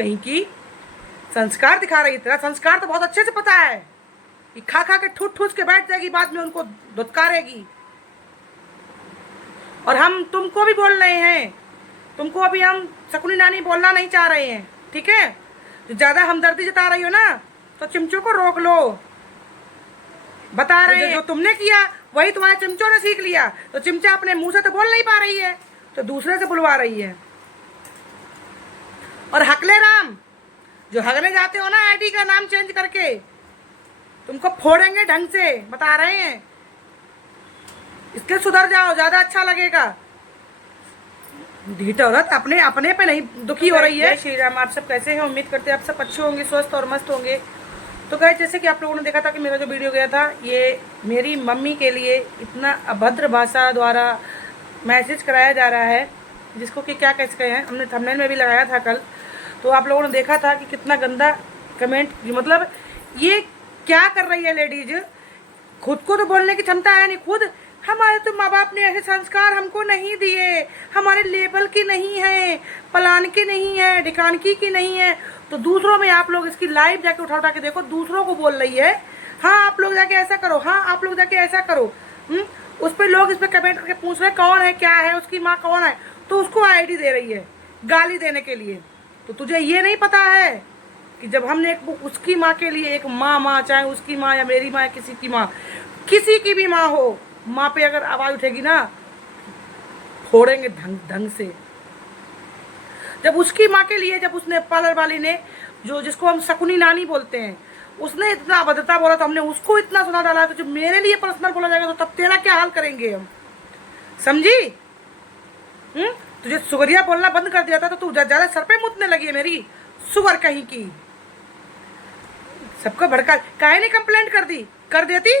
कहीं की। संस्कार दिखा रही है। तेरा संस्कार तो बहुत अच्छे से पता है कि खा खा के ठूस ठूस के बैठ जाएगी, बाद में उनको धुतकारेगी। और हम तुमको भी बोल रहे हैं, तुमको अभी हम शकुनी नानी बोलना नहीं चाह रहे हैं, ठीक है। तो ज्यादा हमदर्दी जता रही हो ना, तो चिमचों को रोक लो। बता रहे हैं जो तुमने किया वही तुम्हारे चिमचों ने सीख लिया। तो चिमचा अपने मुंह से तो बोल नहीं पा रही है, तो दूसरे से बुलवा रही है। और हकले राम, जो हगने जाते हो ना आईडी का नाम चेंज करके, तुमको फोड़ेंगे ढंग से, बता रहे हैं। इसके सुधर जाओ, ज्यादा अच्छा लगेगा। ढीठ औरत अपने अपने पे नहीं दुखी हो रही है। श्री राम, आप सब कैसे हैं? उम्मीद करते हैं आप सब अच्छे होंगे, स्वस्थ और मस्त होंगे। तो गाइस, जैसे कि आप लोगों ने देखा था कि मेरा जो वीडियो गया था, ये मेरी मम्मी के लिए इतना अभद्र भाषा द्वारा मैसेज कराया जा रहा है, जिसको कि क्या कह सकते हैं। हमने थंबनेल में भी लगाया था कल, तो आप लोगों ने देखा था कि कितना गंदा कमेंट, मतलब ये क्या कर रही है लेडीज। खुद को तो बोलने की क्षमता है नहीं। खुद हमारे तो माँ बाप ने ऐसे संस्कार हमको नहीं दिए, हमारे लेवल की नहीं है, पलान की नहीं है, ढिकानकी की नहीं है। तो दूसरों में आप लोग इसकी लाइव जाके उठा उठा के देखो, दूसरों को बोल रही है, हाँ आप लोग जाके ऐसा करो, हाँ आप लोग जाके ऐसा करो। उस पर लोग इस पर कमेंट करके पूछ रहे कौन है, क्या है, उसकी माँ कौन है, तो उसको आईडी दे रही है गाली देने के लिए। तो तुझे ये नहीं पता है कि जब हमने उसकी माँ के लिए एक माँ, चाहे उसकी माँ या मेरी माँ या किसी की माँ, किसी की भी माँ हो, माँ पे अगर आवाज उठेगी ना, फोड़ेंगे ढंग से। जब उसकी माँ के लिए, जब उसने पार्लर वाली ने, जो जिसको हम शकुनी नानी बोलते हैं, उसने इतना अभद्रता बोला, तो हमने उसको इतना सुना डाला। तो जब मेरे लिए पर्सनल बोला जाएगा, तो तब तेरा क्या हाल करेंगे हम, समझी? तुझे सुगरिया बोलना बंद कर दिया था, तो तू ज्यादा सर पे मुतने लगी है मेरी सुगर कहीं की। सबको भड़का, काहे नहीं कंप्लेंट कर देती।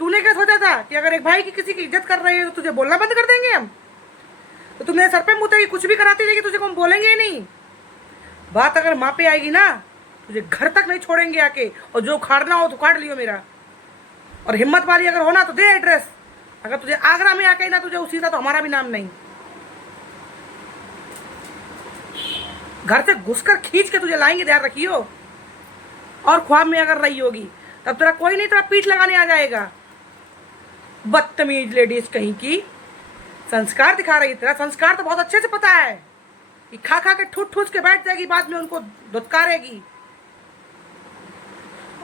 तूने क्या सोचा था कि अगर एक भाई की किसी की इज्जत कर रही है तो तुझे बोलना बंद कर देंगे हम? तो तू मेरे सर पे मुतेगी, कुछ भी कराती रहेगी, तुझे हम बोलेंगे ही नहीं। बात अगर माँ पे आएगी ना, तुझे घर तक नहीं छोड़ेंगे आके, और जो उखाड़ना हो तो उखाड़ लियो मेरा। और हिम्मत वाली अगर होना तो दे एड्रेस। अगर तुझे आगरा में आके ना तुझे उसी का, तो हमारा भी नाम नहीं। घर से घुसकर खींच के तुझे लाएंगे, ध्यान रखियो। और ख्वाब में अगर रही होगी तब तेरा कोई नहीं, तेरा पीठ लगाने आ जाएगा। बदतमीज लेडीज कहीं की। संस्कार दिखा रही है। तेरा संस्कार तो बहुत अच्छे से पता है कि खा खा के ठूस ठूस के बैठ जाएगी, बाद में उनको धुतकारेगी।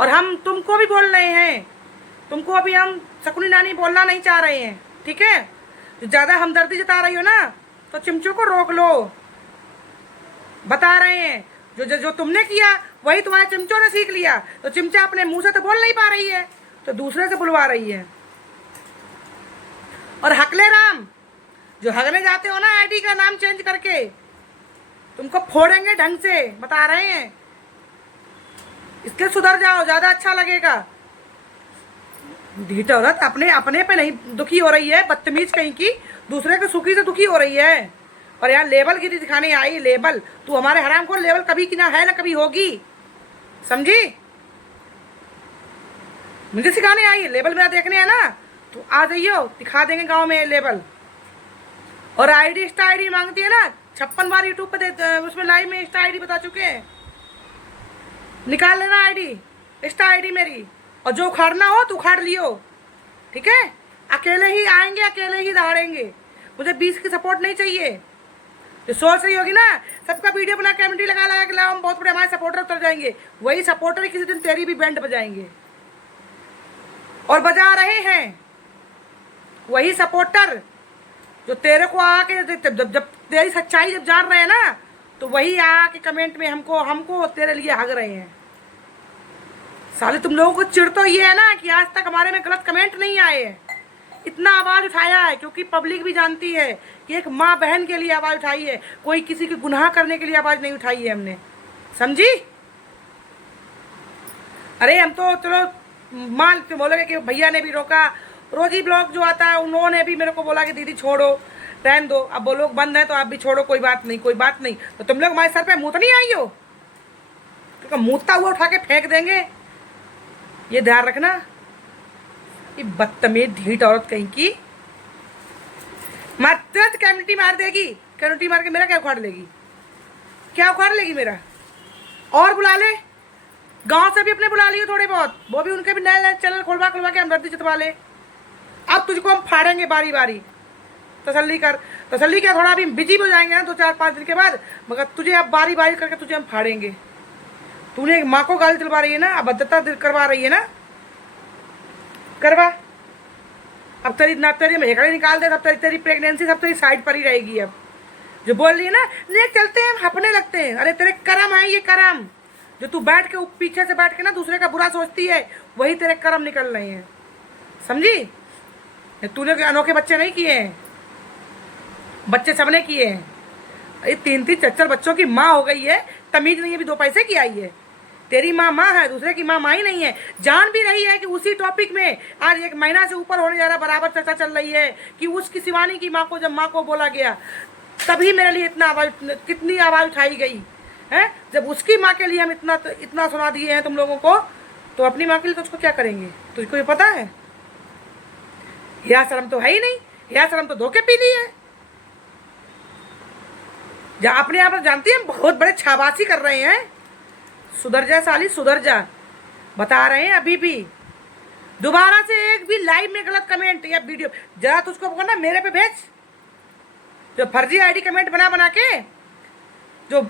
और हम तुमको भी बोल रहे हैं, तुमको अभी हम शकुनी नानी बोलना नहीं चाह रहे हैं, ठीक है। तो ज्यादा हमदर्दी जता रही हो ना, तो चिमचों को रोक लो। बता रहे हैं जो तुमने किया वही तुम्हारे चिमचों ने सीख लिया। तो चिमचा अपने मुंह से तो बोल नहीं पा रही है, तो दूसरे से बुलवा रही है। और हकले राम, जो हगने जाते हो ना आईडी का नाम चेंज करके, तुमको फोड़ेंगे ढंग से, बता रहे हैं। इसके सुधर जाओ, ज्यादा अच्छा लगेगा। ढीठ औरत अपने पे नहीं दुखी हो रही है, बदतमीज कहीं की, दूसरे के सुखी से दुखी हो रही है। और यार लेवल गिरी दिखाने आई। लेवल तू हमारे हराम को लेवल कभी की ना है ना कभी होगी, समझी? मुझे सिखाने आई लेवल मेरा देखने है ना, तो आ जाइयो, दिखा देंगे गांव में लेवल। और आईडी इंस्टा आईडी मांगती है ना, 56 बार यूट्यूब पे उसमें लाइव में इंस्टा आईडी बता चुके हैं। निकाल लेना आईडी, इंस्टा आईडी मेरी, और जो उखाड़ना हो तो उखाड़ लियो, ठीक है। अकेले ही आएंगे, अकेले ही दहाड़ेंगे। मुझे 20 की सपोर्ट नहीं चाहिए। जो सोच रही होगी ना, सबका वीडियो बना कमेंट्री लगा के लाओ, हम बहुत बड़े हमारे सपोर्टर उतर जाएंगे। वही सपोर्टर किसी दिन तेरी भी बैंड बजाएंगे, और बजा रहे हैं। वही सपोर्टर जो तेरे को आके जब तेरी सच्चाई जब जान रहे हैं ना, तो वही आके कमेंट में हमको तेरे लिए हग रहे हैं। साले तुम लोगों को चिढ़ तो ये है ना कि आज तक हमारे में गलत कमेंट नहीं आए हैं। इतना आवाज उठाया है क्योंकि पब्लिक भी जानती है कि एक माँ बहन के लिए आवाज उठाई है, कोई किसी के गुनाह करने के लिए आवाज नहीं उठाई है हमने, समझी? अरे हम तो चलो मान के बोलोगे कि भैया ने भी रोका, रोजी ब्लॉग जो आता है उन्होंने भी मेरे को बोला कि दीदी छोड़ो, रहन दो, अब वो लोग बंद है तो आप भी छोड़ो, कोई बात नहीं, कोई बात नहीं। तो तुम लोग हमारे सर पे मुँह तो नहीं आई हो, क्योंकि मुँहता हुआ उठा के फेंक देंगे, ये ध्यान रखना। ये बदतमीज ढीठ औरत कहीं की। तुरंत कम्युनिटी मार देगी, कम्युनिटी मार के मेरा क्या उखाड़ लेगी। क्या उखाड़ लेगी मेरा? और बुला ले, गांव से भी अपने बुला लियो थोड़े बहुत, वो भी उनके भी नए नए चैनल खुलवा खुलवा के हमदर्दी जतवा ले। अब तुझको हम फाड़ेंगे बारी बारी, तसल्ली कर। तसल्ली क्या, थोड़ा अभी बिजी हो जाएंगे ना 2-4-5 दिन के बाद, मगर तुझे अब बारी बारी करके तुझे हम फाड़ेंगे। तूने एक माँ को गाली दिलवा रही है ना, अभद्रता करवा रही है ना, करवा। अब तेरी हेकड़े निकाल दे, सब तेरी प्रेगनेंसी सब तेरी साइड पर ही रहेगी। अब जो बोल रही है ना, ले चलते हैं, हपने लगते हैं। अरे तेरे कर्म है ये कर्म, जो तू बैठ के पीछे से बैठ के ना दूसरे का बुरा सोचती है, वही तेरे कर्म निकल रहे हैं, समझी? तूने कोई अनोखे बच्चे नहीं किए हैं, बच्चे सबने किए हैं। ये 3-3 4-4 बच्चों की माँ हो गई है, तमीज नहीं है, भी 2 पैसे की आई है। तेरी माँ माँ है, दूसरे की माँ माँ ही नहीं है। जान भी रही है कि उसी टॉपिक में आज 1 महीना से ऊपर होने जा रहा, बराबर चर्चा चल रही है कि उसकी शिवानी की माँ को जब माँ को बोला गया, तभी मेरे लिए इतना आवाज, कितनी आवाज उठाई गई है। जब उसकी माँ के लिए हम इतना सुना दिए हैं तुम लोगों को, तो अपनी माँ के लिए तो उसको क्या करेंगे? तुझको ये पता है? या शर्म तो है ही नहीं, या शर्म तो धोखे पी ली है। जा अपने आप जानती है बहुत बड़े छाबासी कर रहे हैं। सुधर जा साली, सुधर जा, बता रहे हैं अभी भी। दोबारा से एक भी लाइव में गलत कमेंट या वीडियो जरा तुझको ना मेरे पे भेज, जो फर्जी आईडी कमेंट बना बना के जो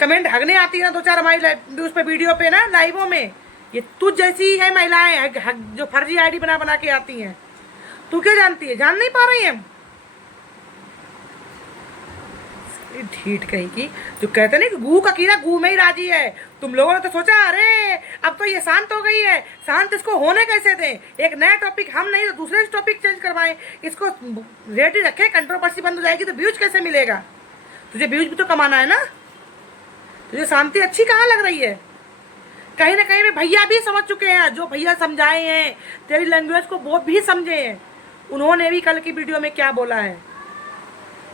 कमेंट हगने आती है ना 2-4 हमारी उस पे वीडियो पे ना लाइवों में, ये तुझ जैसी है महिलाएं जो फर्जी आईडी बना बना के आती हैं। तू क्या जानती है? जान नहीं पा रही है? ढीठ कहीं की, जो कहते नहीं कि गू का कीड़ा गू में ही राजी है। तुम लोगों ने तो सोचा अरे अब तो ये शांत हो गई है, शांत इसको होने कैसे दें, एक नया टॉपिक हम नहीं तो दूसरे टॉपिक चेंज करवाएं, इसको रेडी रखे, कंट्रोवर्सी बंद हो जाएगी तो व्यूज कैसे मिलेगा? तुझे व्यूज भी तो कमाना है ना। तुझे शांति अच्छी कहाँ लग रही है? कहीं ना कहीं में भैया भी समझ चुके हैं, जो भैया समझाए हैं तेरी लैंग्वेज को वो भी समझे हैं। उन्होंने भी कल की वीडियो में क्या बोला है,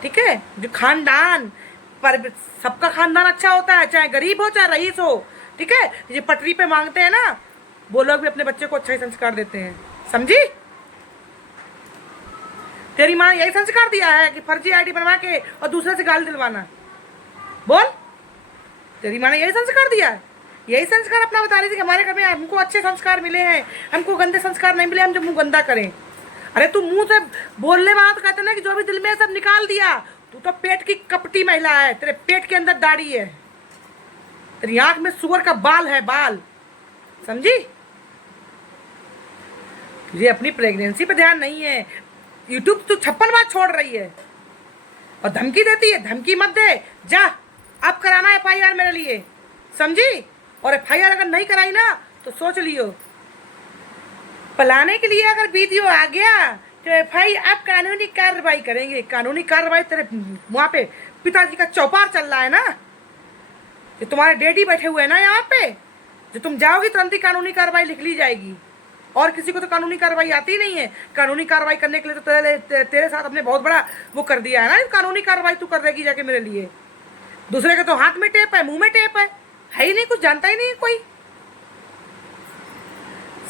ठीक है? जो खानदान पर, सबका खानदान अच्छा होता है, चाहे गरीब हो चाहे रईस हो, ठीक है? ये पटरी पे मांगते हैं ना, वो लोग भी अपने बच्चे को अच्छा ही संस्कार देते हैं, समझी? तेरी माँ यही संस्कार दिया है कि फर्जी आईडी बनवा के और दूसरे से गाली दिलवाना? बोल, तेरी माँ ने यही संस्कार दिया है? यही संस्कार अपना बता रही थी कि हमारे घर में हमको अच्छे संस्कार मिले हैं, हमको गंदे संस्कार नहीं मिले, हम जो मुंह गंदा करें। अरे तू मुंह से बोलने बात कहते ना कि जो भी दिल में सब निकाल दिया। तू तो पेट की कपटी महिला है, तेरे पेट के अंदर दाढ़ी है, तेरी आंख में सुअर का बाल है, बाल, समझी? तुझे अपनी प्रेगनेंसी पे ध्यान नहीं है। यूट्यूब तू 56 बार छोड़ रही है और धमकी देती है। धमकी मत दे, जा अब कराना FIR मेरे लिए, समझी? और FIR अगर नहीं कराई ना तो सोच लियो, पलाने के लिए अगर वीडियो आ गया तो भाई आप कानूनी कार्रवाई करेंगे। कानूनी कार्रवाई तेरे वहाँ पे पिताजी का चौपार चल रहा है ना, जो तुम्हारे डैडी बैठे हुए हैं ना यहाँ पे, जो तुम जाओगी तुरंत ही कानूनी कार्रवाई लिख ली जाएगी। और किसी को तो कानूनी कार्रवाई आती नहीं है। कानूनी कार्रवाई करने के लिए तो तेरे साथ अपने बहुत बड़ा वो कर दिया है ना, कानूनी कार्रवाई तू कर देगी जाके मेरे लिए। दूसरे के तो हाथ में टेप है, मुंह में टेप है ही नहीं, कुछ जानता ही नहीं है कोई।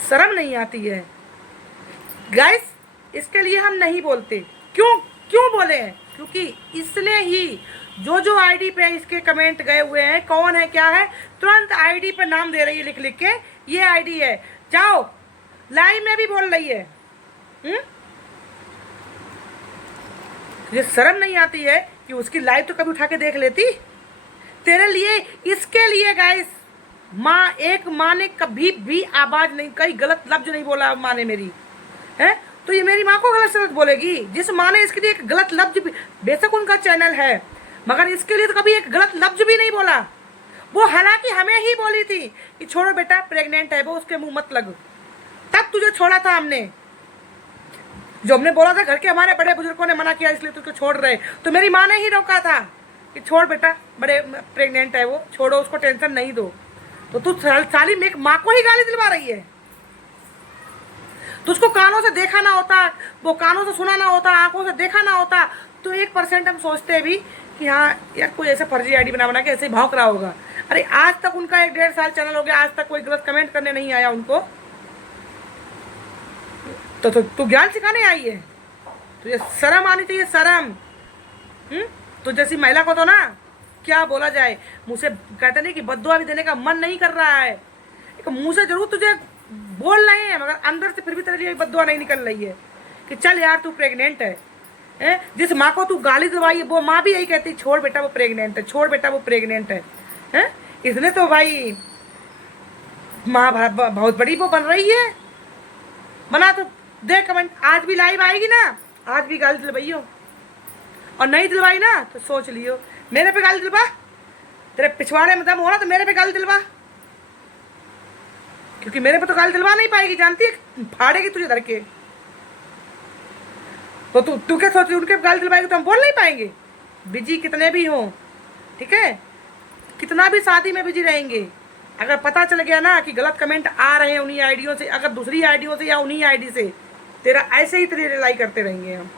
शर्म नहीं आती है गाइस। इसके लिए हम नहीं बोलते। क्यों बोले हैं? क्योंकि इसने ही जो आईडी पे इसके कमेंट गए हुए हैं, कौन है क्या है, तुरंत आईडी पे नाम दे रही है लिख लिख के, ये आईडी है, जाओ लाइव में भी बोल रही है। ये शर्म नहीं आती है कि उसकी लाइव तो कभी उठा के देख लेती। तेरे लिए, इसके लिए गाइस, एक माँ ने कभी भी आवाज नहीं, कहीं गलत लफ्ज नहीं बोला माँ ने मेरी, है तो ये मेरी माँ को गलत शब्द बोलेगी? जिस माँ ने इसके लिए एक गलत लफ्ज भी, बेशक उनका चैनल है, मगर इसके लिए तो कभी एक गलत लफ्ज भी नहीं बोला। वो हालांकि हमें ही बोली थी कि छोड़ो बेटा प्रेग्नेंट है वो, उसके मुंह मत लग। तब तुझे छोड़ा था हमने, जो हमने बोला था, घर के हमारे बड़े बुजुर्गों ने मना किया इसलिए तुझको छोड़ रहे, तो मेरी माँ ने ही रोका था कि छोड़ बेटा, बड़े प्रेग्नेंट है वो, छोड़ो उसको, टेंशन नहीं दो। तो तू साली में एक माँ को ही गाली दिलवा रही है। तो उसको कानों से देखा ना होता, वो कानों से सुना ना होता, आंखों से देखा ना होता, तो 1% हम सोचते भी कि हाँ यार कोई ऐसे फर्जी आईडी बना के ऐसे ही भौंक रहा होगा। अरे आज तक उनका 1-1.5 साल चैनल हो गया, आज तक कोई गलत कमेंट करने नहीं आया उनको। तो तू ज्ञान सिखाने आई है? तुझे शर्म आनी चाहिए, शर्म। तो जैसी महिला को तो ना क्या बोला जाए, मुँह से कहते नहीं कि बद्दुआ भी देने का मन नहीं कर रहा है, एक मुँह से जरूर तुझे बोल रहे हैं, मगर अंदर से फिर भी तेरे लिए बद्दुआ नहीं निकल रही है कि चल यार तू प्रेग्नेंट है। जिस माँ को तू गाली दिलवाई है वो माँ भी यही कहती छोड़ बेटा वो प्रेग्नेंट है, छोड़ बेटा वो प्रेग्नेंट है। इसने तो भाई माँ बहुत बड़ी वो बन रही है। बना तो दे कमेंट, आज भी लाइव आएगी ना, आज भी गाली दिलवाइयो, और नहीं दिलवाई ना तो सोच लियो मेरे पे गाली दिलवा, तेरे पिछवाड़े में दम हो ना तो मेरे पे गाली दिलवा, क्योंकि मेरे पे तो गाली दिलवा नहीं पाएगी, जानती है फाड़ेगी तुझे धर के। तो तू क्या सोच रही उनके गाली दिलवाएगी तो हम बोल नहीं पाएंगे, बिजी कितने भी हों, ठीक है, कितना भी शादी में बिजी रहेंगे, अगर पता चल गया ना कि गलत कमेंट आ रहे हैं उन्हीं आईडियों से, अगर दूसरी आईडियों से या उन्हीं आईडी से, तेरा ऐसे ही तेरी रिलाई करते रहेंगे हम।